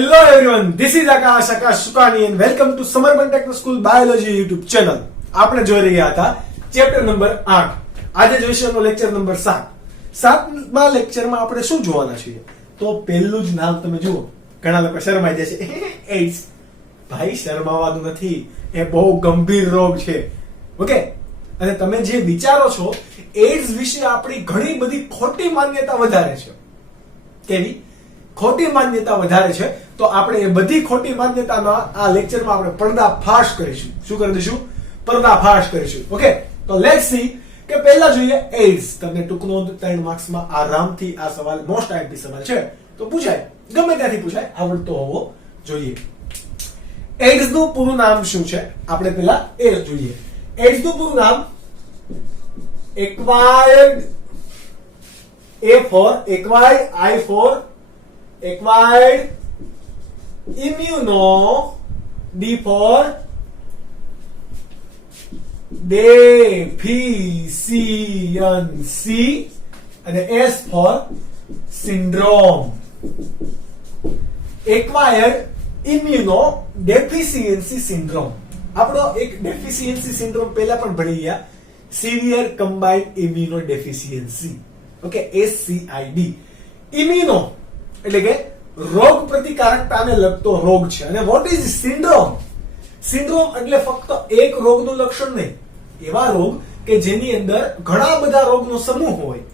Hello everyone, this is Akash Sukani and welcome to Samarban Techno School Biology YouTube channel. આપણે જોઈ રહ્યા હતા chapter number 8. આજે જોઈશું લેક્ચર નંબર 7. 7મા લેક્ચરમાં આપણે શું જોવાના છીએ? તો પહેલું જ નામ તમે જુઓ. ઘણા લોકો શરમાઈ જશે. એઇડ્સ. ભાઈ શરમાવાનું નથી. એ બહુ ગંભીર રોગ છે. ઓકે? અને તમે જે વિચારો છો એઇડ્સ વિશે આપણી ઘણી બધી ખોટી માન્યતા વધારે છે. કેવી? ખોટી માન્યતા વધારે છે. તો આપણે એ બધી ખોટી માન્યતાના આ લેક્ચરમાં આપણે પર્દાફાશ કરીશું. શું કરી દઈશું? પર્દાફાશ કરીશું. ઓકે, તો લેટ્સ સી કે પહેલા જોઈએ એઇડ્સ. તમને ટૂંકનો 3 માર્ક્સમાં આરામથી આ સવાલ મોસ્ટ આઈએમપી સવાલ છે, તો પૂછાય, ગમે ત્યાંથી પૂછાય, આવડતો હોવો જોઈએ. એઇડ્સ નું પૂરું નામ શું છે? આપણે પહેલા એ જોઈએ. એઇડ્સ નું પૂરું નામ acquired, A for acquired, I for acquired, immuno, D for deficiency અને S for syndrome. Acquired immuno deficiency syndrome. આપણો એક deficiency syndrome પહેલા પણ ભણી ગયા, severe combined immunodeficiency. Okay, SCID. Immuno એટલે કે રોગ પ્રતિકારકતાને લગતો રોગ છે. અને વોટ ઇઝ સિન્ડ્રોમ? સિન્ડ્રોમ એટલે ફક્ત એક રોગનું લક્ષણ નહીં, એવા રોગ કે જેની અંદર ઘણા બધા રોગનો સમૂહ હોય,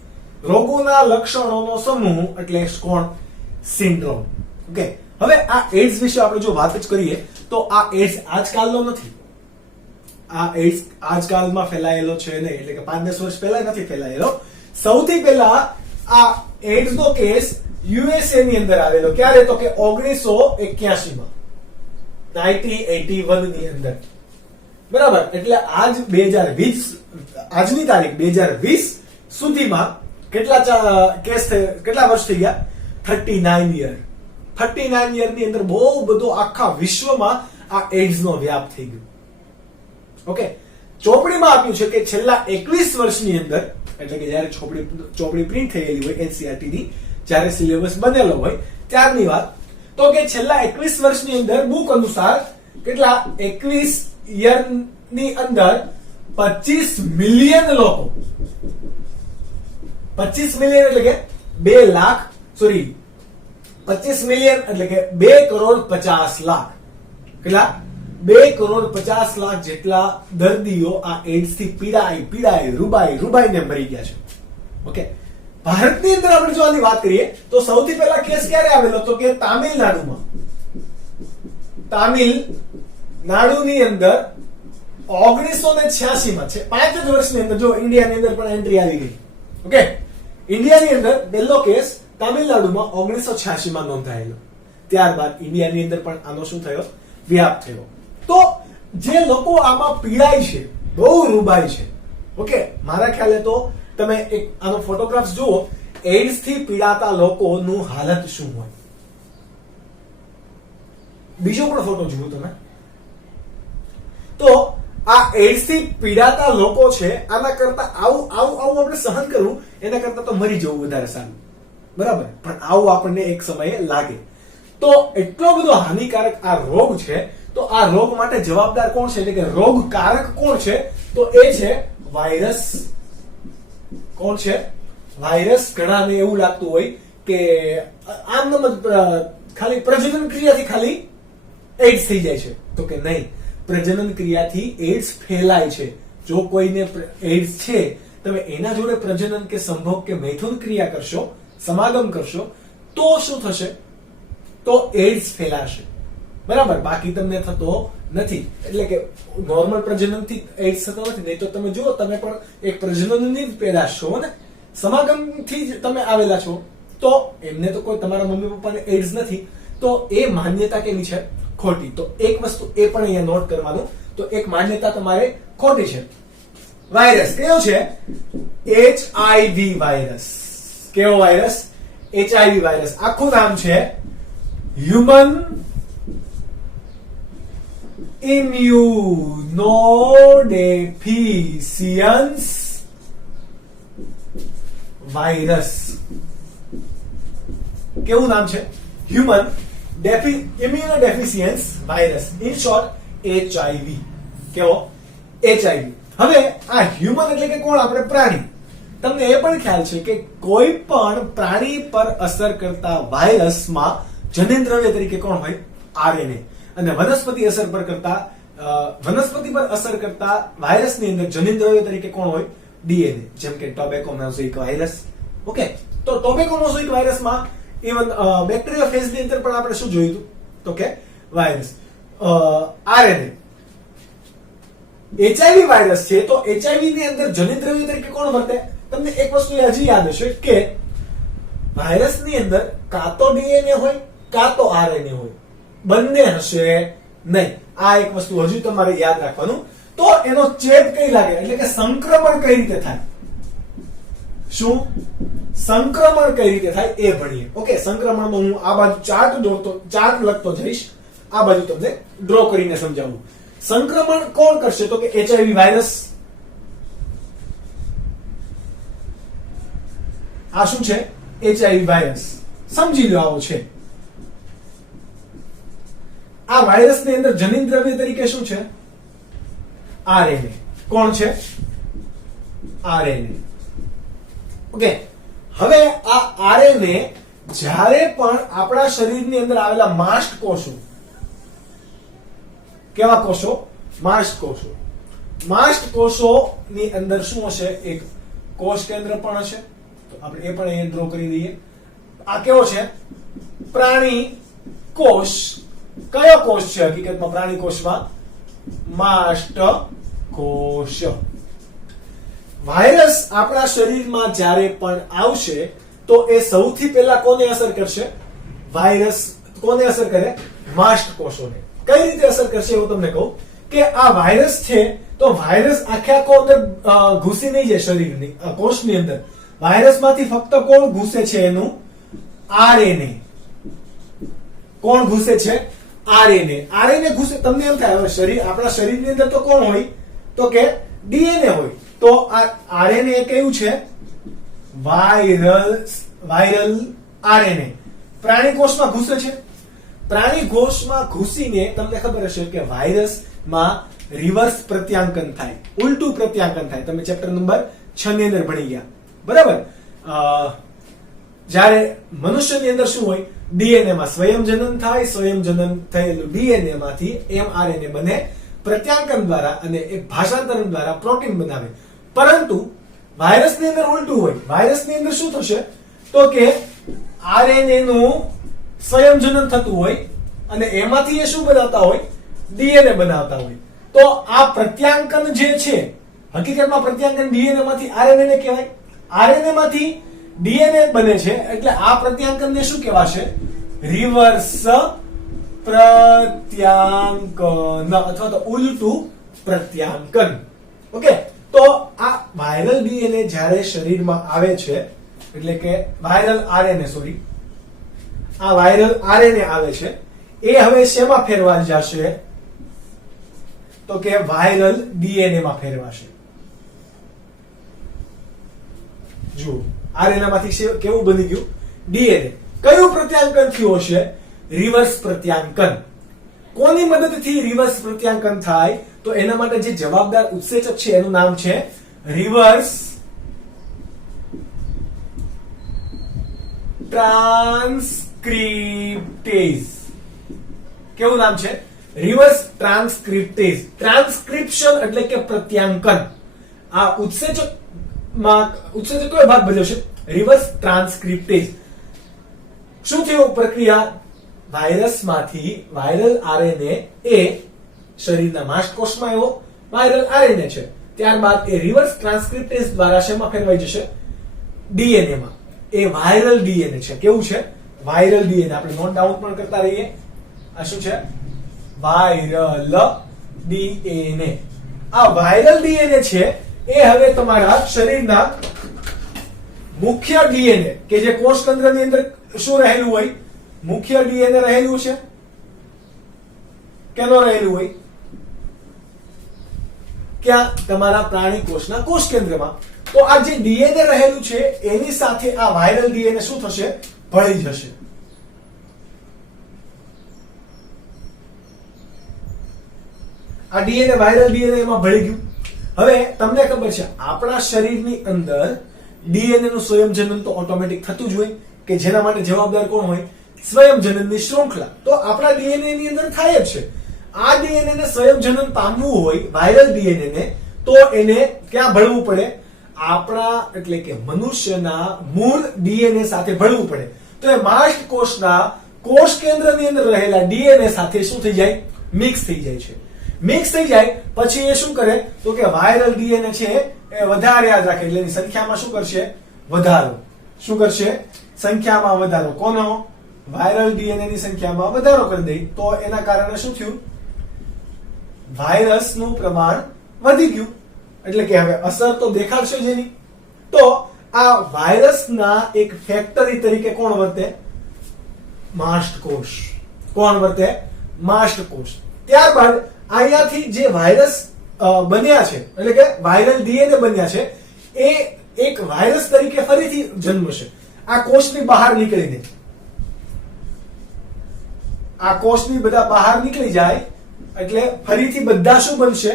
રોગોના લક્ષણોનો સમૂહ એટલે કોણ? સિન્ડ્રોમ. ઓકે, હવે આ એઇડ્સ વિશે આપણે જો વાત જ કરીએ તો આ એઇડ્સ આજકાલનો નથી. આ એઇડ્સ આજકાલમાં ફેલાયેલો છે નહીં, એટલે કે 5-10 વર્ષ પહેલા નથી ફેલાયેલો. સૌથી પહેલા આ એઇડ્સ નો કેસ યુએસએ ની અંદર આવેલો. ક્યારે? તો કે 1981 માં, 1981 ની અંદર. બરાબર? એટલે આજ 2020, આજની તારીખ 2020 સુધીમાં કેટલા વર્ષ થઈ ગયા? 39 યર. 39 યર ની અંદર બહુ બધો આખા વિશ્વમાં આ એઇડ્સ નો વ્યાપ થઈ ગયો. ઓકે, ચોપડીમાં આપ્યું છે કે છેલ્લા 21 વર્ષની અંદર, એટલે કે જયારે ચોપડી પ્રિન્ટ થયેલી હોય એનસીઈઆરટી ની, જ્યારે સિલેબસ બનેલો હોય ત્યારની વાત, તો કે છેલ્લા 21 વર્ષની અંદર બુક અનુસાર કેટલા? 21 યર ની અંદર 25 મિલિયન લોકો, 25 મિલિયન એટલે કે 2 લાખ, સોરી 25 મિલિયન એટલે કે 2 કરોડ 50 લાખ. કેટલા? 2 કરોડ 50 લાખ જેટલા દર્દીઓ આ એઇડ્સ થી રૂબાઈને મરી ગયા છે. ઓકે, ભારતની અંદર આપણે જો આની વાત કરીએ તો સૌથી પહેલા કેસ ક્યારે આવેલો? તો કે તામિલનાડુમાં. તામિલનાડુની અંદર 1986 માં છે. 5 જ વર્ષની અંદર જો ઇન્ડિયાની અંદર પણ એન્ટ્રી આવી ગઈ. ઓકે, ઇન્ડિયાની અંદર પહેલો કેસ તામિલનાડુમાં 1986 માં નોંધાયેલો. ત્યારબાદ ઇન્ડિયાની અંદર પણ આનો શું થયો? વ્યાપ થયો. તો જે લોકો આમાં પીડાય છે, બહુ રૂબાય છે. ઓકે, મારા ખ્યાલે તો તમે એક આનો ફોટોગ્રાફ્સ જુઓ, એઇડ્સ થી પીડાતા લોકોનું હાલત શું હોય. બીજો પણ ફોટો જુઓ તમે. તો આ એઇડ્સ થી પીડાતા લોકો છે, આના કરતા આવું આપણે સહન કરવું એના કરતા તો મરી જવું વધારે સારું. બરાબર? પણ આવું આપણને એક સમયે લાગે. તો એટલો બધો હાનિકારક આ રોગ છે. તો આ રોગ માટે જવાબદાર કોણ છે? એટલે કે રોગકારક કોણ છે? તો એ છે વાયરસ. કોણ છે? વાયરસ. ઘણાને એવું લાગતું હોય કે આમ ખાલી પ્રજનન ક્રિયાથી ખાલી એઇડ્સ થઈ જાય છે, તો કે નહીં, પ્રજનન ક્રિયાથી એઇડ્સ ફેલાય છે. જો કોઈને એઇડ્સ છે, તમે એના જોડે પ્રજનન કે સંભોગ કે મૈથુન ક્રિયા કરશો, સમાગમ કરશો, તો શું થશે? તો એઇડ્સ ફેલાશે. બરાબર? બાકી તમને થતો નથી. એટલે કે નોર્મલ પ્રજનનથી એઇડ્સ થતો નથી. નહીં તો તમે જુઓ, તમે પણ એક પ્રજનનની પેદાશ છો ને, સમાગમથી જ તમે આવેલા છો, તો એમને તો કોઈ, તમારા મમ્મી પપ્પાને એઇડ્સ નથી. તો એ માન્યતા કેવી છે? ખોટી. તો એક વસ્તુ એ પણ અહીંયા નોટ કરવાનું. તો એક માન્યતા તમારે ખોટી છે. વાયરસ કયો છે? HIV virus. કેવો વાયરસ? HIV virus. આખું નામ છે હ્યુમન ઇમ્યુનોડેફિશિયન્સ વાયરસ. કેવું નામ છે? Human immunodeficiency virus, in short HIV. કેવો? HIV. હવે આ હ્યુમન એટલે કે કોણ? આપણે પ્રાણી. તમને એ પણ ખ્યાલ છે કે કોઈ પણ પ્રાણી પર અસર કરતા વાયરસમાં જનનદ્રવ્ય તરીકે કોણ હોય? RNA. અને વનસ્પતિ પર અસર કરતા વાયરસની અંદર જનનદ્રવ્ય તરીકે કોણ હોય? DNA. જેમ કે ટોબેકો મોઝેઇક વાયરસ. ઓકે, તો ટોબેકો મોઝેઇક વાયરસમાં ઇવન બેક્ટેરિયોફેજ ની અંદર પણ આપણે શું જોયું હતું? તો કે વાયરસ RNA. HIV વાયરસ છે તો HIV ની અંદર જનનદ્રવ્ય તરીકે કોણ વર્તે? તમને એક વસ્તુ હજી યાદ હશે કે વાયરસની અંદર કાં તો DNA હોય કાં તો RNA હોય, બંને હશે નહીં. આ એક વસ્તુ હજી તમારે યાદ રાખવાનું. તો એનો ચેપ કઈ લાગે એટલે કે સંક્રમણ કઈ રીતે થાય? શું સંક્રમણ કઈ રીતે થાય એ ભણીએ. ઓકે, સંક્રમણમાં હું આ બાજુ ચાર્ટ લખતો જઈશ, આ બાજુ તમને ડ્રો કરીને સમજાવું. સંક્રમણ કોણ કરશે? તો કે HIV વાયરસ. આ શું છે? HIV virus. સમજી લો આવો છે. આ વાયરસની અંદર જનનદ્રવ્ય તરીકે શું છે? RNA. કોણ છે? RNA. ઓકે, હવે આ RNA જ્યારે પણ આપણા શરીરની અંદર આવેલા માસ્ટ કોષો, કેવા કોષો? માસ્ટ કોષો. માસ્ટ કોષોની અંદર શું હશે? એક કોષ કેન્દ્ર પણ હશે. તો આપણે એ પણ અહીંયા ડ્રો કરી દઈએ. આ કેવો છે? પ્રાણી કોષ. કયો કોષ છે હકીકતમાં પ્રાણી કોષમાં? માસ્ટ કોષ. વાયરસ આપણા શરીરમાં જ્યારે પણ આવશે તો એ સૌથી પહેલા કોને અસર કરશે? વાયરસ કોને અસર કરે? માસ્ટ કોષોને. કઈ રીતે અસર કરશે એવું તમને કહું કે આ વાયરસ છે તો વાયરસ આખે આખો અંદર ઘૂસી નહીં જાય શરીરની કોષની અંદર. વાયરસમાંથી ફક્ત કોણ ઘૂસે છે? એનું RNA. કોણ ઘૂસે છે? RNA. RNA ઘૂસે. તમને એમ થાય હવે આપણા શરીરની અંદર તો કોણ હોય? તો કે DNA હોય. તો આ RNA કયું છે? Viral RNA. પ્રાણી કોષમાં ઘૂસે છે. પ્રાણી કોષમાં ઘૂસીને તમને ખબર હશે કે વાયરસમાં રિવર્સ પ્રત્યાંકન થાય, ઉલટું પ્રત્યાંકન થાય. તમે ચેપ્ટર નંબર 6 ની અંદર ભણી ગયા, બરાબર? જ્યારે મનુષ્યની અંદર શું હોય? DNA માં સ્વયંજનન થાય. સ્વયંજનન થયેલું DNA માંથી mRNA બને પ્રત્યાંકન દ્વારા અને એક ભાષાંતરણ દ્વારા પ્રોટીન બનાવે. પરંતુ વાયરસની અંદર ઉલટું હોય. વાયરસની અંદર શું થશે? તો કે RNA નું સ્વયંજનન થતું હોય અને એમાંથી એ શું બનાવતા હોય? DNA બનાવતા હોય. તો આ પ્રત્યાંકન જે છે હકીકતમાં પ્રત્યાંકન DNA માંથી RNA ને કહેવાય. RNA માંથી DNA બને છે એટલે આ પ્રત્યાંકનને શું કહેવાશે? રિવર્સ પ્રત્યાંકન અથવા તો ઉલટું પ્રત્યાંકન. ઓકે, તો આ વાયરલ DNA જ્યારે શરીરમાં આવે છે એટલે કે વાયરલ RNA સોરી આ વાયરલ RNA આવે છે એ હવે શેમાં ફેરવાઈ જશે? તો કે વાયરલ DNA માં ફેરવાશે. જુઓ, RNA માંથી કેવું બની ગયું? DNA. કયું પ્રત્યાંકન થયું હશે? રિવર્સ પ્રત્યાંકન. કોની મદદથી રિવર્સ પ્રત્યાંકન થાય? તો એના માટે જે જવાબદાર ઉત્સેચક છે એનું નામ છે રિવર્સ ટ્રાન્સક્રિપ્ટેઝ. કેવું નામ છે? રિવર્સ ટ્રાન્સક્રિપ્ટેઝ. ટ્રાન્સક્રિપ્શન એટલે કે પ્રત્યાંકન. આ ઉત્સેચક કયો ભાગ ભજવશે? રિવર્સ ટ્રાન્સક્રિપ્ટેઝ. શું થયું પ્રક્રિયા? વાયરસમાંથી વાયરલ RNA એ શરીરના માસ્ટકોષમાં એવો વાયરલ RNA છે. ત્યારબાદ એ રિવર્સ ટ્રાન્સક્રિપ્ટેઝ દ્વારા શેમાં ફેરવાઈ જશે? DNA માં. એ વાયરલ DNA છે. કેવું છે? Viral DNA. આપણે નોટ ડાઉન પણ કરતા રહીએ. આ શું છે? Viral DNA. આ વાયરલ DNA છે એ હવે તમારા શરીરના મુખ્ય DNA કે જે કોષકેન્દ્રની અંદર શું રહેલું હોય? મુખ્ય DNA રહેલું છે કે ન રહેલું હોય? ક્યાં? તમારા પ્રાણી કોષના કોષ કેન્દ્રમાં. તો આ જે DNA રહેલું છે એની સાથે આ વાયરલ DNA શું થશે? ભળી જશે. આ ડીએનએ વાયરલ ડીએનએ એમાં ભળી ગયું. હવે તમને ખબર છે આપણા શરીરની અંદર ડીએનએ નું સ્વયંજનન તો ઓટોમેટિક થતું જ હોય કે જેના માટે જવાબદાર કોણ હોય? સ્વયંજનનની શૃંખલા. તો આપણા ડીએનએ ની અંદર થાય જ છે. આ ડીએનએ ને સ્વયંજનન પામવું હોય વાયરલ ડીએનએ ને, તો એને ક્યાં ભળવું પડે? આપણા એટલે કે મનુષ્યના મૂળ ડીએનએ સાથે ભળવું પડે. તો એ માસ્ટ કોષના કોષ કેન્દ્રની અંદર રહેલા ડીએનએ સાથે શું થઈ જાય? મિક્સ થઈ જાય છે. મિક્સ થઈ જાય પછી એ શું કરે? તો કે વાયરલ ડીએનએ છે એ વધારે યાદ રાખે એટલે એની સંખ્યામાં શું કરશે? વધારો. શું કરશે? સંખ્યામાં વધારો. કોનો? વાયરલ ડીએનએ ની સંખ્યામાં વધારો કરી દે. તો એના કારણે શું થયું? વાયરસનું પ્રમાણ વધી ગયું. એટલે કે હવે અસર તો દેખાડશે જ એની. તો આ વાયરસના એક ફેક્ટરી તરીકે કોણ વર્તે? માસ્ટ કોષ. કોણ વર્તે? માસ્ટ કોષ. ત્યારબાદ અહીંયાથી જે વાયરસ બન્યા છે એટલે કે વાયરલ ડીએનએ બન્યા છે એ એક વાયરસ તરીકે ફરીથી જન્મશે. આ કોષની બહાર નીકળીને આ કોષની બધા બહાર નીકળી જાય એટલે ફરીથી બધા શું બનશે?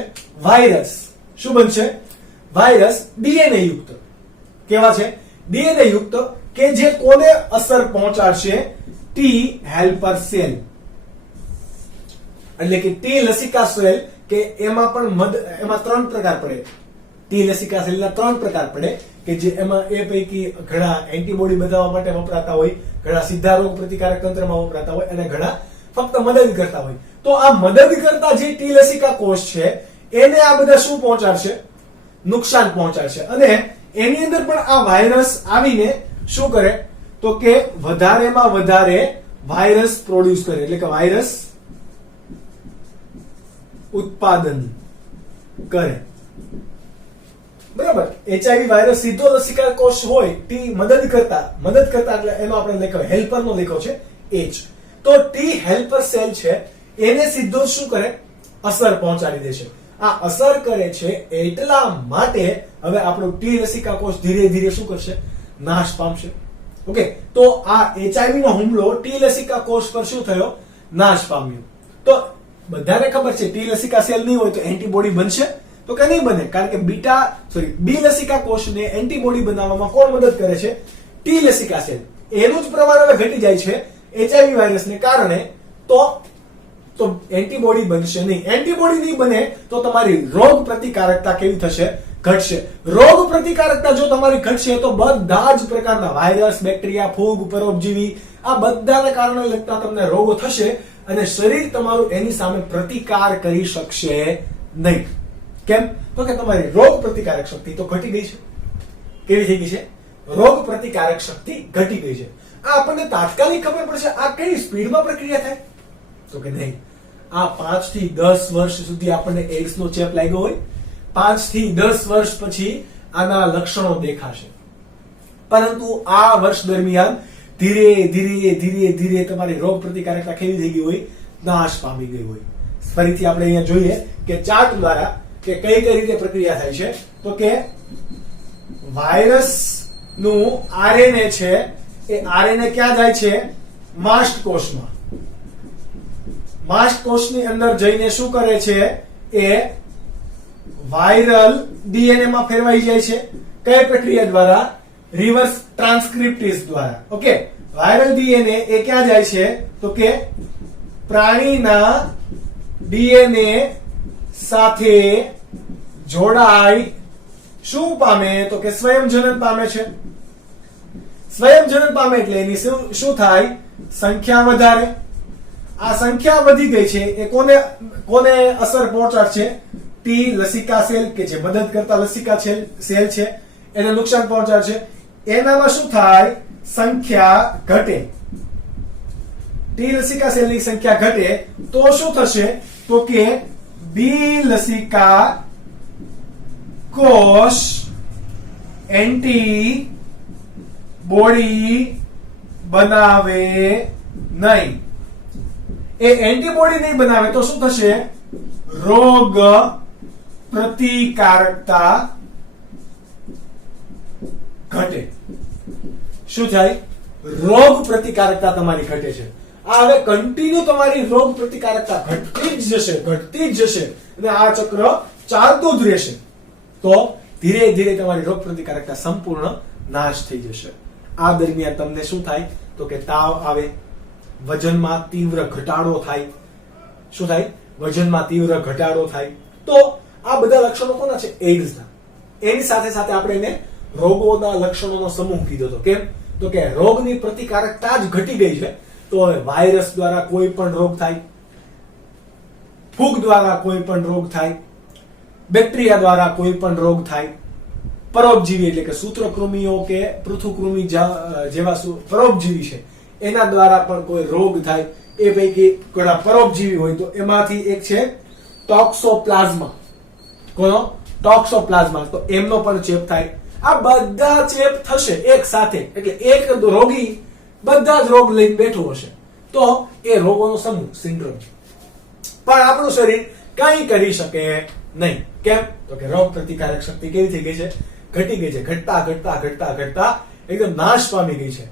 વાયરસ. શું બનશે? વાયરસ ડીએનએ યુક્ત. કેવા છે? ડીએનએ યુક્ત કે જે કોને અસર પહોંચાડશે? T helper cell. એટલે કે ટી લસિકા સેલ કે એમાં પણ એમાં 3 પ્રકાર પડે. ટી લસિકા સેલના 3 પ્રકાર પડે કે જે એમાં એ પૈકી ઘણા એન્ટીબોડી બનાવવા માટે વપરાતા હોય, ઘણા સીધા રોગ પ્રતિકારક તંત્રમાં વપરાતા હોય અને ઘણા ફક્ત મદદ કરતા હોય. તો આ મદદ કરતા જે ટી લસિકા કોષ છે એને આ બધા શું પહોંચાડશે? નુકસાન પહોંચાડશે. અને એની અંદર પણ આ વાયરસ આવીને શું કરે? તો કે વધારેમાં વધારે વાયરસ પ્રોડ્યુસ કરે. એટલે કે વાયરસ ઉત્પાદન કરે. બરાબર. એચઆઈવી વાયરસ સીધો લસિકા કોષ હોય, ટી મદદ કરતા એટલે એનો આપણે લેખો હેલ્પરનો લેખો છે એચ. તો ટી હેલ્પર સેલ છે એને સીધો શું કરે? અસર પહોંચાડી દે છે. આ અસર કરે છે એટલા માટે હવે આપણું ટી લસિકા કોષ ધીરે ધીરે શું કરશે? નાશ પામશે. ઓકે. તો આ એચઆઈવી નો હુમલો ટી લસિકા કોષ પર શું થયો? નાશ પામ્યો. તો બધાને ખબર છે ટી લસિકા સેલ નહીં હોય તો એન્ટીબોડી બનશે? તો કે નહીં બને. કારણ કે બી લસિકા કોષને એન્ટીબોડી બનાવવામાં કોણ મદદ કરે છે? ટી લસિકા સેલ. એનું જ પ્રમાણ હવે ઘટી જાય છે એચઆઈવી વાયરસને કારણે. તો એન્ટીબોડી બનશે નહીં. એન્ટીબોડી નહીં બને તો તમારી રોગ પ્રતિકારકતા કેવી થશે? ઘટશે. રોગ પ્રતિકારકતા જો તમારી ઘટશે તો બધા જ પ્રકારના વાયરસ, બેક્ટેરિયા, ફૂગ, પરોપજીવી આ બધાના કારણે લગતા તમને રોગો થશે અને શરીર તમારું એની સામે પ્રતિકાર કરી શકશે નહીં. કેમ? તો કે તમારી રોગ પ્રતિકારક શક્તિ તો ઘટી ગઈ છે. કેવી થઈ ગઈ છે? રોગ પ્રતિકારક શક્તિ ઘટી ગઈ છે. આ આપણને તાત્કાલિક ખબર પડશે આ કઈ સ્પીડમાં પ્રક્રિયા થાય? તો કે નહીં. આ 5 થી 10 વર્ષ સુધી આપણને એડ્સ નો ચેપ લાગ્યો હોય, 5 થી 10 વર્ષ પછી આના લક્ષણો દેખાશે. પરંતુ આ વર્ષ દરમિયાન ધીરે ધીરે ધીરે ધીરે તમારી રોગ પ્રતિકારકતા કેવી થઈ ગઈ હોય? નાશ પામી ગઈ હોય. ફરીથી આપણે અહીંયા જોઈએ કે ચાર્ટ દ્વારા કે કઈ કઈ રીતે પ્રક્રિયા થાય છે. તો કે વાયરસ નું આરએનએ છે એ આરએનએ ક્યાં જાય છે? માસ્ટ કોષમાં. માસ્ટ કોષની અંદર જઈને શું કરે છે? એ વાયરલ ડીએનએ માં ફેરવાઈ જાય છે. કઈ પ્રક્રિયા દ્વારા? રિવર્સ ટ્રાન્સક્રિપ્ટેઝ દ્વારા. ઓકે. વાયરલ ડીએનએ એ ક્યાં જાય છે? તો કે પ્રાણીના ડીએનએ સાથે જોડાઈ શું પામે? તો કે સ્વયંજનન પામે છે. સ્વયંજનન પામે એટલે એની શું થાય? સંખ્યા વધારે. આ સંખ્યા વધી ગઈ છે એ કોને અસર પહોંચાડશે? ટી લસિકા સેલ કે જે મદદ કરતા લસિકા સેલ છે એને નુકસાન પહોંચાડશે. એનામાં શું થાય? સંખ્યા ઘટે. ટી લસિકા સેલની સંખ્યા ઘટે તો શું થશે? તો કે બી લસિકા કોષ એન્ટીબોડી બનાવે નહીં. એ એન્ટીબોડી નહીં બનાવે તો શું થશે? રોગ પ્રતિકારકતા ઘટે. શું થાય? રોગ પ્રતિકારકતા તમારી ઘટે છે. આ હવે કન્ટિન્યુ તમારી રોગ પ્રતિકારકતા ઘટતી જ જશે અને આ ચક્ર ચાલતું જ રહેશે તો ધીરે ધીરે તમારી રોગ પ્રતિકારકતા સંપૂર્ણ નાશ થઈ જશે. આ દરમિયાન તમને શું થાય તો કે તાવ આવે, વજનમાં તીવ્ર ઘટાડો થાય. શું થાય? વજનમાં તીવ્ર ઘટાડો થાય. તો આ બધા લક્ષણો કોના છે? એઇડ્સના. એની સાથે સાથે આપણે એને રોગોના લક્ષણોનો સમૂહ કીધો હતો. કેમ? તો કે રોગની પ્રતિકારકતા જ ઘટી ગઈ છે. તો હવે વાયરસ દ્વારા કોઈ પણ રોગ થાય, ફૂગ દ્વારા કોઈ પણ રોગ થાય, બેક્ટેરિયા દ્વારા કોઈ પણ રોગ થાય, પરોપજીવી એટલે કે સૂત્રકૃમિઓ કે પૃથુકૃમિ જેવા પરોપજીવી છે એના દ્વારા પણ કોઈ રોગ થાય. એ પૈકી ઘણા પરોપજીવી હોય તો એમાંથી એક છે ટોક્સોપ્લાઝમા. કોનો? ટોક્સોપ્લાઝમા. તો એમનો પણ ચેપ થાય. આ બધા ચેપ થશે એક સાથે, એટલે એક રોગી બધા જ રોગ લઈને બેઠો હશે તો એ રોગોનો સમૂહ સિન્ડ્રોમ. પણ આપણું શરીર કંઈ કરી શકે નહીં. કેમ? તો કે રોગ પ્રતિકારક શક્તિ કેવી થઈ ગઈ છે? ઘટી ગઈ છે. ઘટતા ઘટતા ઘટતા ઘટતા એકદમ નાશ પામી ગઈ છે.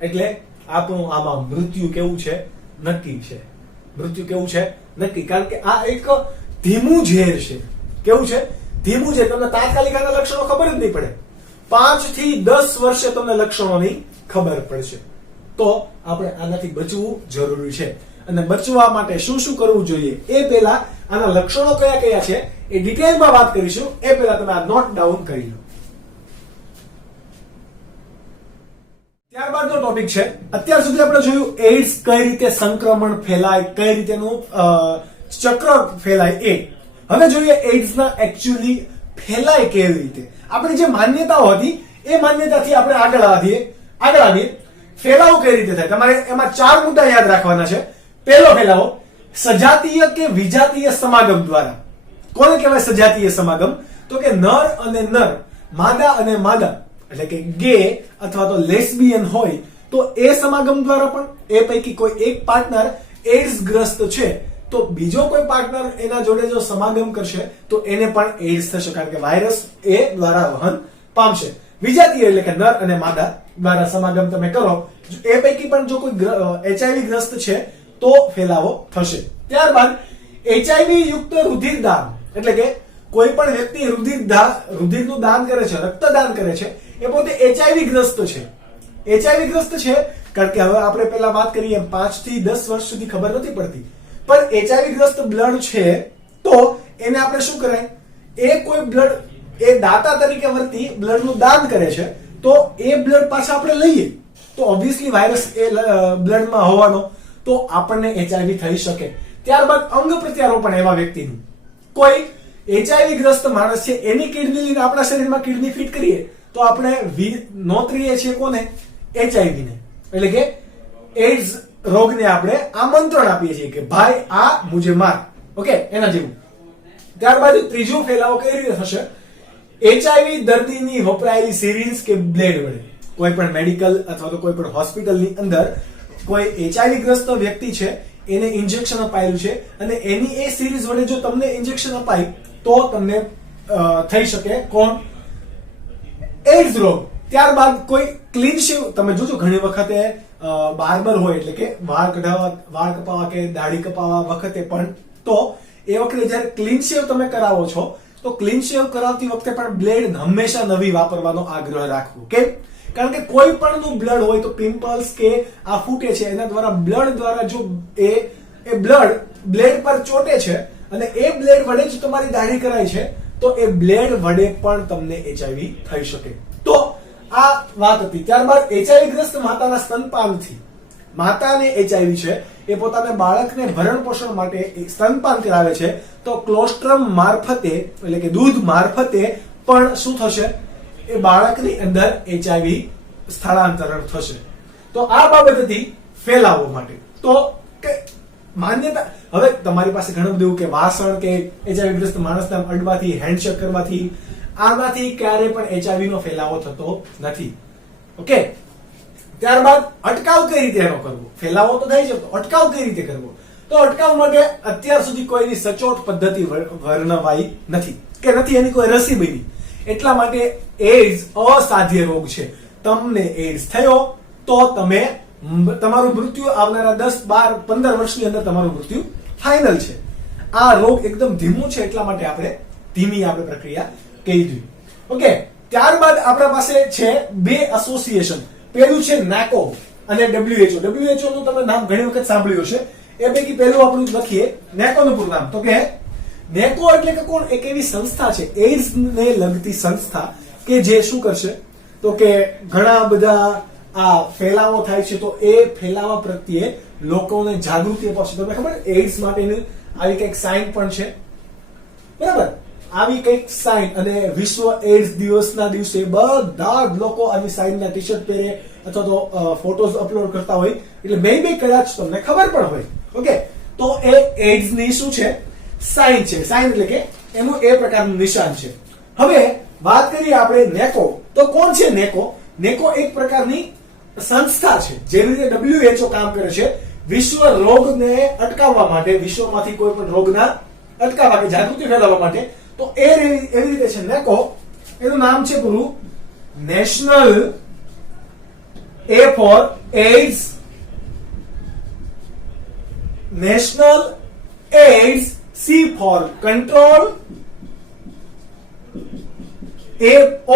એટલે આપણું આમાં મૃત્યુ કેવું છે? નક્કી છે. મૃત્યુ કેવું છે? નક્કી. કારણ કે આ એક ધીમું ઝેર છે. કેવું છે? ધીમું ઝેર. તમને તાત્કાલિક આના લક્ષણો ખબર જ નહીં પડે. 5 થી 10 વર્ષે તમને લક્ષણોની ખબર પડશે. તો આપણે આનાથી બચવું જરૂરી છે. અને બચવા માટે શું શું કરવું જોઈએ એ પહેલા આના લક્ષણો કયા કયા છે એ ડિટેલમાં વાત કરીશું. એ પહેલા તમે આ નોટ ડાઉન કરી લો. ત્યારબાદનો ટોપિક છે, અત્યાર સુધી આપણે જોયું એઇડ્સ કઈ રીતે સંક્રમણ ફેલાય, કઈ રીતેનું ચક્ર ફેલાય એ. હવે જોઈએ એઇડ્સના એક્ચ્યુઅલી ફેલાય કેવી રીતે. આપણી જે માન્યતાઓ હતી એ માન્યતાથી આપણે આગળ આવીએ. ફેલાવો કઈ રીતે થાય? તમારે એમાં 4 મુદ્દા યાદ રાખવાના છે. પહેલો ફેલાવો સજાતીય કે વિજાતીય સમાગમ દ્વારા. કોને કહેવાય સજાતીય સમાગમ? તો કે નર અને નર, માદા અને માદા એટલે કે ગે અથવા તો લેસ્બિયન હોય તો એ સમાગમ દ્વારા પણ, એ પૈકી કોઈ એક પાર્ટનર એઇડ્સ ગ્રસ્ત છે તો બીજો કોઈ પાર્ટનર એના જોડે જો સમાગમ કરશે તો એને પણ એઇડ્સ થશે, કારણ કે વાયરસ એ દ્વારા વહન પામશે. વિજાતીય એટલે કે નર અને માદા દ્વારા સમાગમ તમે કરો, એ પૈકી પણ જો કોઈ એચઆઈવી ગ્રસ્ત છે તો ફેલાવો થશે. ત્યારબાદ એચઆઈવી યુક્ત રુધિરદાન એટલે કે કોઈ પણ વ્યક્તિ રુધિરનું દાન કરે છે, રક્તદાન કરે છે, એ પોતે એચઆઈવી ગ્રસ્ત છે. એચઆઈવી ગ્રસ્ત છે કારણ કે હવે આપણે પહેલા વાત કરીએ 5 થી 10 વર્ષ સુધી ખબર નથી પડતી, પણ એચઆઈવી ગ્રસ્ત બ્લડ છે તો એને આપણે શું કરાય? એ કોઈ બ્લડ એ દાતા તરીકે વર્તી બ્લડનું દાન કરે છે તો એ બ્લડ પાછા આપણે લઈએ તો ઓબ્વિયસલી વાયરસ એ બ્લડમાં હોવાનો, તો આપણને એચઆઈવી થઈ શકે. ત્યારબાદ અંગ પ્રત્યારોપણ એવા વ્યક્તિનું, કોઈ એચઆઈવી ગ્રસ્ત માણસ છે એની કિડની લઈને આપણા શરીરમાં કિડની ફિટ કરીએ તો આપણે નોતરીએ છીએ કોને? એચઆઈવી ને. એટલે કે એઇડ્સ રોગને આપણે આમંત્રણ આપીએ છીએ કે ભાઈ આ મુજે માર. ઓકે, એના જેવું. ત્યારબાદ ત્રીજો ફેલાવો કઈ રીતે થશે? એચઆઈવી દર્દીની વપરાયેલી સિરિંજ કે બ્લેડ વડે. કોઈ પણ મેડિકલ અથવા તો કોઈ પણ હોસ્પિટલની અંદર કોઈ એચઆઈવી ગ્રસ્ત વ્યક્તિ છે એને ઇન્જેક્શન અપાયેલું છે અને એની એ સિરીઝ વડે જો તમને ઇન્જેક્શન અપાય તો તમને થઈ શકે કોણ? એઇડ્સ રોગ. ત્યારબાદ કોઈ ક્લીન શેવ, તમે જોજો ઘણી વખતે બાર્બર હોય એટલે કે વાળ કપાવવા કે દાઢી કપાવવા વખતે પણ, તો એ વખતે જયારે ક્લીન શેવ તમે કરાવો છો તો ક્લીન શેવ કરાવતી વખતે પણ બ્લેડ હંમેશા નવી વાપરવાનો આગ્રહ રાખવો. કેમ? કારણ કે કોઈ પણ નું બ્લડ હોય તો પિમ્પલ્સ કે આ ફૂટે છે એના દ્વારા બ્લડ દ્વારા જો એ બ્લડ બ્લેડ પર ચોટે છે અને એ બ્લેડ વડે જ તમારી દાઢી કરાય છે તો એ બ્લેડ વડે પણ તમને એચઆઈવી થઈ શકે. તો આ વાત હતી. ત્યારબાદ એચઆઈવી ગ્રસ્ત માતાના સ્તનપાનથી, માતાને એચઆઈવી છે એ પોતાના બાળકને ભરણ પોષણ માટે સ્તનપાન કરાવે છે તો ક્લોસ્ટ્રમ મારફતે એટલે કે દૂધ મારફતે પણ શું થશે? એ બાળકની અંદર એચઆઈવી સ્થળાંતરણ થશે. તો આ બાબત હતી ફેલાવો માટે. તો કે માન્યતા, હવે તમારી પાસે ઘણું બધું કે વાસણ કે એચઆઈવી ગ્રસ્ત માણસના અડવાથી, હેન્ડશેક કરવાથી, આનાથી ક્યારે પણ એચઆઈવી નો ફેલાવો થતો નથી. ઓકે, ત્યારબાદ અટકાવ કઈ રીતે એનો કરવો? ફેલાવો તો થાય છે તો અટકાવ કઈ રીતે કરવો? તો અટકાવ માટે અત્યાર સુધી કોઈની સચોટ પદ્ધતિ વર્ણવાઈ નથી કે નથી એની કોઈ રસી બની. એટલા માટે એઇડ્સ અસાધ્ય રોગ છે. તમને એઇડ્સ થયો તો તમે તમારું મૃત્યુ આવનારા 10, 12, 15 વર્ષની અંદર તમારું મૃત્યુ ફાઇનલ છે. આ રોગ એકદમ ધીમો છે એટલા માટે આપણે ધીમી આપણે પ્રક્રિયા કહી દીધી. ઓકે, ત્યારબાદ આપણા પાસે છે બે એસોસિએશન. પહેલું છે NACO અને WHO. WHO નું તમે નામ ઘણી વખત સાંભળ્યું હશે. એ પૈકી પહેલું આપણું લખીએ NACO નું પૂરું નામ. તો કે NACO એટલે કે કોણ? એક એવી સંસ્થા છે, એઇડ્સ ને લગતી સંસ્થા, કે જે શું કરશે તો કે ઘણા બધા આ ફેલાવો થાય છે તો એ ફેલાવા પ્રત્યે લોકોને જાગૃતિ અપાવશે. તમને ખબર એઇડ્સ માટેની આવી કંઈક સાઇન પણ છે, બરાબર? આવી કંઈક સાઇન, અને વિશ્વ એઇડ્સ દિવસના દિવસે બધા જ લોકો આવી સાઇનના ટી-શર્ટ પહેરે અથવા તો ફોટોઝ અપલોડ કરતા હોય, એટલે મે બી કદાચ તમને ખબર પણ હોય. ઓકે, તો એ એઇડ્સ ની શું છે? સાઇન છે. સાઇન એટલે કે એનું એ પ્રકારનું નિશાન છે. હવે વાત કરીએ આપણે NACO. તો કોણ છે NACO? NACO એક પ્રકારની સંસ્થા છે, જેવી રીતે WHO કામ કરે છે વિશ્વ રોગને અટકાવવા માટે, વિશ્વમાંથી કોઈ પણ રોગના અટકાવવા કે જાગૃતિ ફેલાવવા માટે. તો એવી રીતે છે NACO. એનું નામ છે પૂરું national A for AIDS, national AIDS, C for control,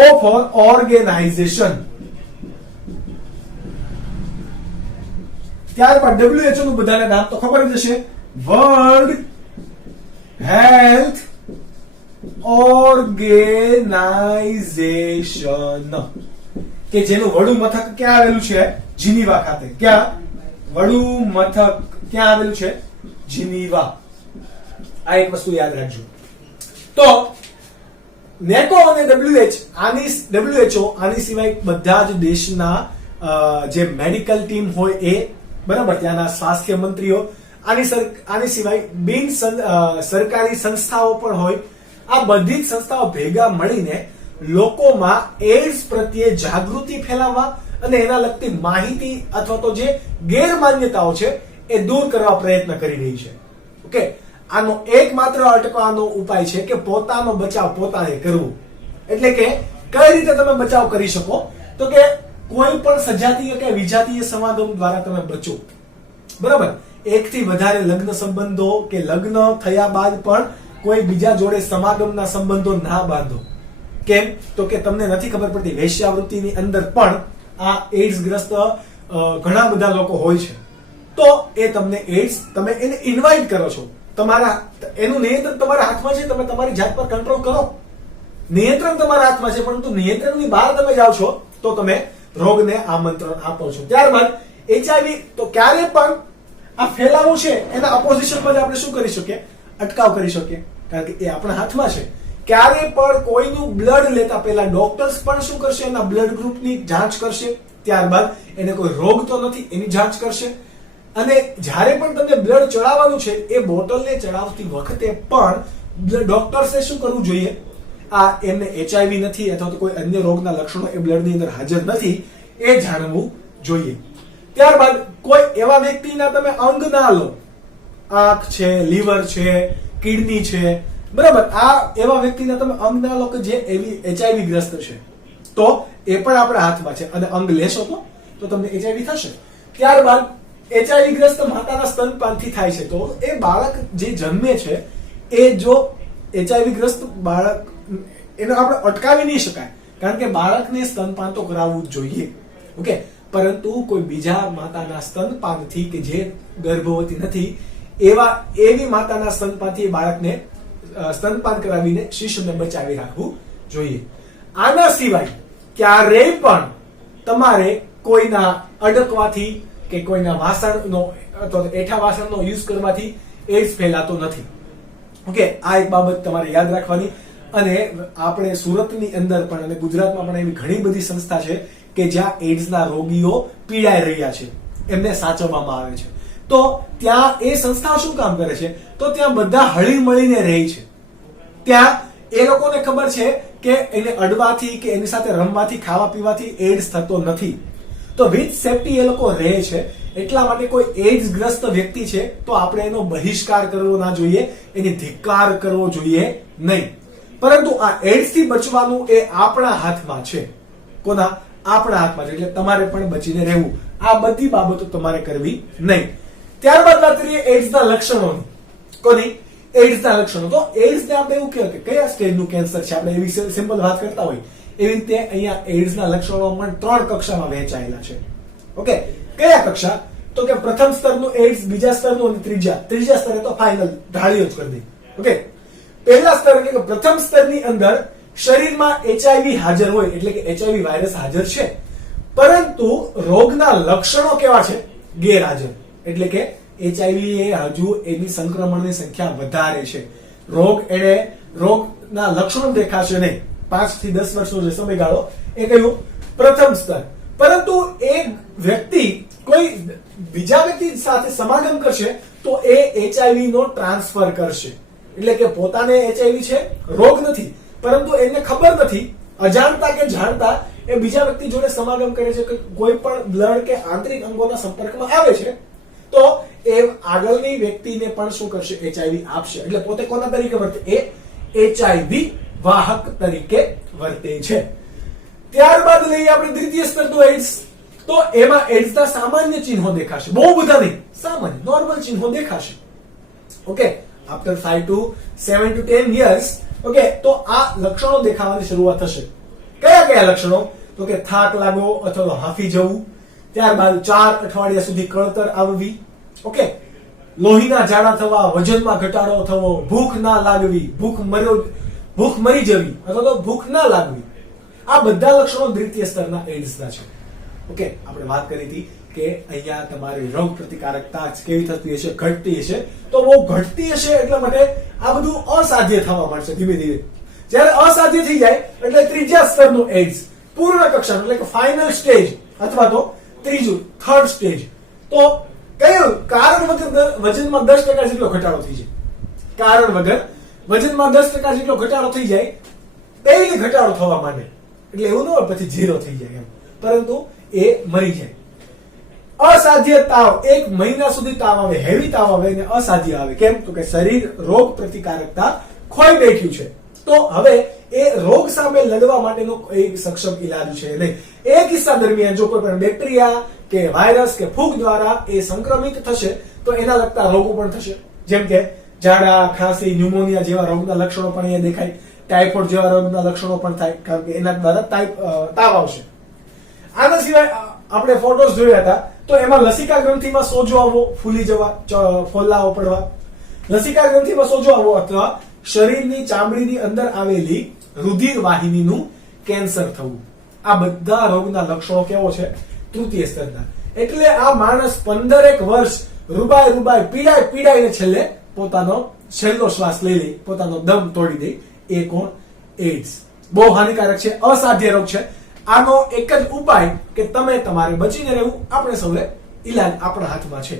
O for organization. ત્યારબાદ WHO નું બધાને નામ તો ખબર જ હશે, વર્લ્ડ હેલ્થ ઓર્ગેનાઇઝેશન, કે જેનું વડું મથક ક્યાં આવેલું છે? જીનીવા ખાતે. ક્યાં વડું મથક ક્યાં આવેલું છે? જીનીવા. આ એક વસ્તુ યાદ રાખજો. તો NACO અને WHO આની સિવાય બધા જ દેશના જે મેડિકલ ટીમ હોય એ, બરાબર, ત્યાંના સ્વાસ્થ્ય મંત્રીઓ, આની સિવાય બિન સરકારી સંસ્થાઓ પણ હોય. આ બધી જ સંસ્થાઓ ભેગા મળીને લોકોમાં એઇડ્સ પ્રત્યે જાગૃતિ ફેલાવવા અને એના લગતી માહિતી અથવા તો જે ગેરમાન્યતાઓ છે એ દૂર કરવા પ્રયત્ન કરી રહી છે. ઓકે, આનો એકમાત્ર અટકવાનો ઉપાય છે કે પોતાનો બચાવ પોતાને કરવો. એટલે કે કઈ રીતે તમે બચાવ કરી શકો? તો કે કોઈ પણ સજાતીય કે વિજાતીય સમાગમ દ્વારા તમે બચો, બરાબર? એકથી વધારે લગ્ન સંબંધો કે લગ્ન થયા બાદ પણ કોઈ બીજા જોડે સમાગમના સંબંધો ના બાંધો. કેમ? તો કે તમને નથી ખબર પડતી, વેશ્યાવૃત્તિની અંદર પણ આ એઇડ્સ ગ્રસ્ત ઘણા બધા લોકો હોય છે. તો એ તમને એઇડ્સ, તમે એને ઇન્વાઇટ કરો છો, એનું નિયંત્રણ તમારા હાથમાં છે. તમે તમારી જાત પર કંટ્રોલ કરો. નિયંત્રણ તમારા હાથમાં છે, પરંતુ નિયંત્રણની બહાર તમે જાઓ છો તો તમે રોગને આમંત્રણ આપો છો. ત્યારબાદ HIV. તો ક્યારે પણ આ ફેલાવો છે એના ઓપોઝિશનમાં આપણે શું કરી શકીએ? અટકાવ કરી શકીએ, કારણ કે એ આપણા હાથમાં છે. ક્યારે પણ કોઈનું બ્લડ લેતા પહેલા ડોક્ટર્સ પણ શું કરશે? એના બ્લડ ગ્રુપની જાંચ કરશે. ત્યારબાદ એને કોઈ રોગ તો નથી એની જાંચ કરશે. અને જ્યારે પણ તમને બ્લડ ચડાવવાનું છે એ બોટલને ચડાવતી વખતે પણ ડોક્ટર્સે શું કરવું જોઈએ? આ એમને HIV નથી અથવા તો કોઈ અન્ય રોગના લક્ષણો એ બ્લડની અંદર હાજર નથી એ જાણવું જોઈએ. ત્યારબાદ કોઈ એવા વ્યક્તિના તમે અંગ ના લો, આંખ છે, લીવર છે, કિડની છે, બરાબર, આ એવા વ્યક્તિના તમે અંગ ના લો કે જે એવી HIV ગ્રસ્ત છે, તો એ પણ આપણા હાથમાં છે. અને અંગ લેશો તો તમને HIV થશે. ત્યારબાદ HIV ગ્રસ્ત માતાના સ્તનપાનથી થાય છે. તો એ બાળક જે જન્મે છે એ જો HIV ગ્રસ્ત બાળક, એને આપણે અટકાવી નહીં શકાય, કારણ કે બાળકને સ્તનપાન તો કરાવવું જ જોઈએ. ઓકે, પરંતુ કોઈ બીજા માતાના સ્તનપાનથી કે જે ગર્ભવતી નથી એવી માતાના સ્તનપાનથી બાળકને સ્તનપાન કરાવીને શિશુને બચાવી રાખવું જોઈએ. આના સિવાય ક્યારેય પણ તમારે કોઈના અડકવાથી કે કોઈના વાસણનો અથવા એઠા વાસણનો યુઝ કરવાથી એઇડ્સ ફેલાતો નથી. ઓકે, આ એક બાબત તમારે યાદ રાખવાની. અને આપણે સુરતની અંદર પણ અને ગુજરાતમાં પણ એવી ઘણી બધી સંસ્થા છે કે જ્યાં એઇડ્સના રોગીઓ પીડાઈ રહ્યા છે, એમને સાચવવામાં આવે છે. તો ત્યાં એ સંસ્થા શું કામ કરે છે? તો ત્યાં બધા હળી મળીને રહે છે. ત્યાં એ લોકોને ખબર છે કે એને અડવાથી કે એની સાથે રમવાથી, ખાવા પીવાથી એઇડ્સ થતો નથી. તો વિથ સેફટી એ લોકો રહે છે. એટલા માટે કોઈ એઇડ્સ ગ્રસ્ત વ્યક્તિ છે તો આપણે એનો બહિષ્કાર કરવો ના જોઈએ, એની ધિક્કાર કરવો જોઈએ નહીં. પરંતુ આ એઇડ્સ થી બચવાનું એ આપણા હાથમાં છે. કોના? આપણા હાથમાં છે. એટલે તમારે પણ બચીને રહેવું. આ બધી બાબતો તમારે કરવી નહીં. ત્યારબાદ વાત કરીએ એઇડ્સના લક્ષણોની. કોની? એઇડ્સના લક્ષણો. તો એઇડ્સને આપણે એવું કહેવાય કે કયા સ્ટેજનું કેન્સર છે, આપણે એવી સિમ્પલ વાત કરતા હોય એવી રીતે અહીંયા એઇડ્સના લક્ષણો પણ 3 કક્ષામાં વહેંચાયેલા છે. ઓકે, કયા કક્ષા? તો કે પ્રથમ સ્તરનું એઇડ્સ, બીજા સ્તરનું અને ત્રીજા સ્તરે તો ફાઇનલ ઢાળીઓ જ કરી દે. ઓકે, પહેલા સ્તર એટલે કે પ્રથમ સ્તરની અંદર શરીરમાં એચઆઈવી હાજર હોય, એટલે કે એચઆઈવી વાયરસ હાજર છે, પરંતુ રોગના લક્ષણો કેવા છે? ગેરહાજર. એટલે કે એચઆઈવી એ હજુ એની સંક્રમણની સંખ્યા વધારે છે. રોગના લક્ષણો દેખાશે નહીં. 5 થી 10 વર્ષનો જે સમયગાળો એ કયું? પ્રથમ સ્તર. પરંતુ એક વ્યક્તિ કોઈ બીજા વ્યક્તિ સાથે સમાગમ કરશે તો એ એચઆઈવી નો ટ્રાન્સફર કરશે. એટલે કે પોતાને એચઆઈવી છે, રોગ નથી, પરંતુ એને ખબર નથી, અજાણતા કે જાણતા એ બીજા વ્યક્તિ જોડે સમાગમ કરે છે કે કોઈ પણ બ્લડ કે આંતરિક અંગોના સંપર્કમાં આવે છે તો એ આગળની વ્યક્તિને પણ શું કરશે? એચઆઈવી આપશે. એટલે પોતે કોના તરીકે વર્તે? એ એચઆઈવી વાહક તરીકે વર્તે છે. ત્યારબાદ લઈએ આપણે દ્વિતીય સ્તરનું એઇડ્સ. તો એમાં એઇડ્સના સામાન્ય ચિહ્નો દેખાશે, બહુ બધા નહીં, સામાન્ય નોર્મલ ચિહ્નો દેખાશે. Okay, after 5 to 7 to 10 years, okay, તો આ લક્ષણો દેખાવાની શરૂઆત થશે. કયા કયા લક્ષણો? તો કે થાક લાગવો અથવા હાંફી જવું, ત્યારબાદ 4 અઠવાડિયા સુધી કળતર આવવી, ઓકે, લોહીના ઝાડા થવા, વજનમાં ઘટાડો થવો, ભૂખ ના લાગવી, ભૂખ મરી જવી અથવા તો ભૂખ ના લાગવી. આ બધા લક્ષણો દ્વિતીય સ્તરના એઇડ્સના છે. ઓકે, આપણે વાત કરી હતી કે અહીંયા તમારી રોગ પ્રતિકારકતા કેવી થતી હશે? ઘટતી હશે. તો બહુ ઘટતી હશે એટલા માટે આ બધું અસાધ્ય થવા માંડશે ધીમે ધીમે. જ્યારે અસાધ્ય થઈ જાય એટલે ત્રીજા સ્તરનું એઇડ્સ, પૂર્ણ કક્ષાનું, એટલે કે ફાઇનલ સ્ટેજ અથવા તો થર્ડ સ્ટેજ. તો કયું? કારણ વગર વજનમાં 10% જેટલો ઘટાડો થઈ જાય. કારણ વગર વજનમાં 10% જેટલો ઘટાડો થઈ જાય, પહેલી ઘટાડો થવા માંડે. એટલે એવું ન હોય પછી 0 થઈ જાય એમ, પરંતુ એ મરી જાય. અસાધ્ય તાવ, 1 મહિના સુધી તાવ આવે, હેવી તાવ આવે અને અસાધ્ય આવે. કેમ? તો કે શરીર રોગ પ્રતિકારકતા ખોઈ બેઠ્યું છે. તો હવે એ રોગ સામે લડવા માટેનો એક સક્ષમ ઈલાજ છે નહીં. એ કિસ્સા દરમિયાન જો કોઈ પણ બેક્ટેરિયા કે વાયરસ કે ફૂગ દ્વારા એ સંક્રમિત થશે તો એના લગતા રોગો પણ થશે. જેમ કે ઝાડા, ખાંસી, ન્યુમોનિયા જેવા રોગના લક્ષણો પણ અહીંયા દેખાય. ટાઇફોઇડ જેવા રોગના લક્ષણો પણ થાય, કારણ કે એના દ્વારા તાવ આવશે. આના સિવાય આપણે ફોટોસ જોયા હતા તો એમાં લસિકા ગ્રંથિમાં સોજો આવવો, ફૂલી જવા, ફોલ્લાઓ પડવા, લસિકા ગ્રંથિમાં સોજો આવવો અથવા શરીરની ચામડીની અંદર આવેલી રુધિર વાહિનીનું કેન્સર થવું. આ બધા રોગના લક્ષણો કેવો છે? તૃતીય સ્તરના. એટલે આ માણસ 15 વર્ષ રૂબાઈ પીડાઈને છેલ્લે પોતાનો છેલ્લો શ્વાસ લઈ લે, પોતાનો દમ તોડી દે. એ કોણ? એઇડ્સ. બહુ હાનિકારક છે, અસાધ્ય રોગ છે. આનો એક જ ઉપાય કે તમે તમારે બચીને રહેવું. આપણે સૌએ ઈલાજ આપણા હાથમાં છે.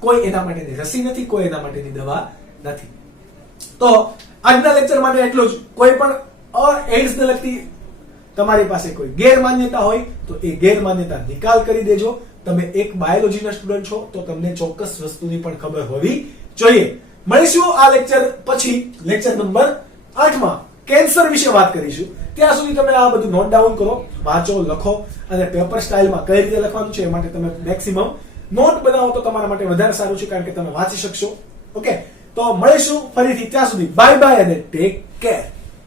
કોઈ એના માટેની રસી નથી, કોઈ એના માટેની દવા નથી. તો આજના લેક્ચર માટે એટલું જ. કોઈ પણ એઇડ્સને લગતી તમારી પાસે કોઈ ગેરમાન્યતા હોય તો એ ગેરમાન્યતા નિકાલ કરી દેજો. તમે એક બાયોલોજીના સ્ટુડન્ટ છો તો તમને ચોક્કસ વસ્તુની પણ ખબર હોવી જોઈએ. મળીશું આ લેક્ચર પછી, લેક્ચર નંબર 8 માં કેન્સર વિશે વાત કરીશું. ત્યાં સુધી તમે આ બધું નોટ ડાઉન કરો, વાંચો, લખો અને પેપર સ્ટાઇલમાં કઈ રીતે લખવાનું છે એ માટે તમે મેક્સિમમ નોટ બનાવો તો તમારા માટે વધારે સારું છે, કારણ કે તમે વાંચી શકશો. ઓકે, તો મળીશું ફરીથી. ત્યાં સુધી બાય બાય અને ટેક કેર.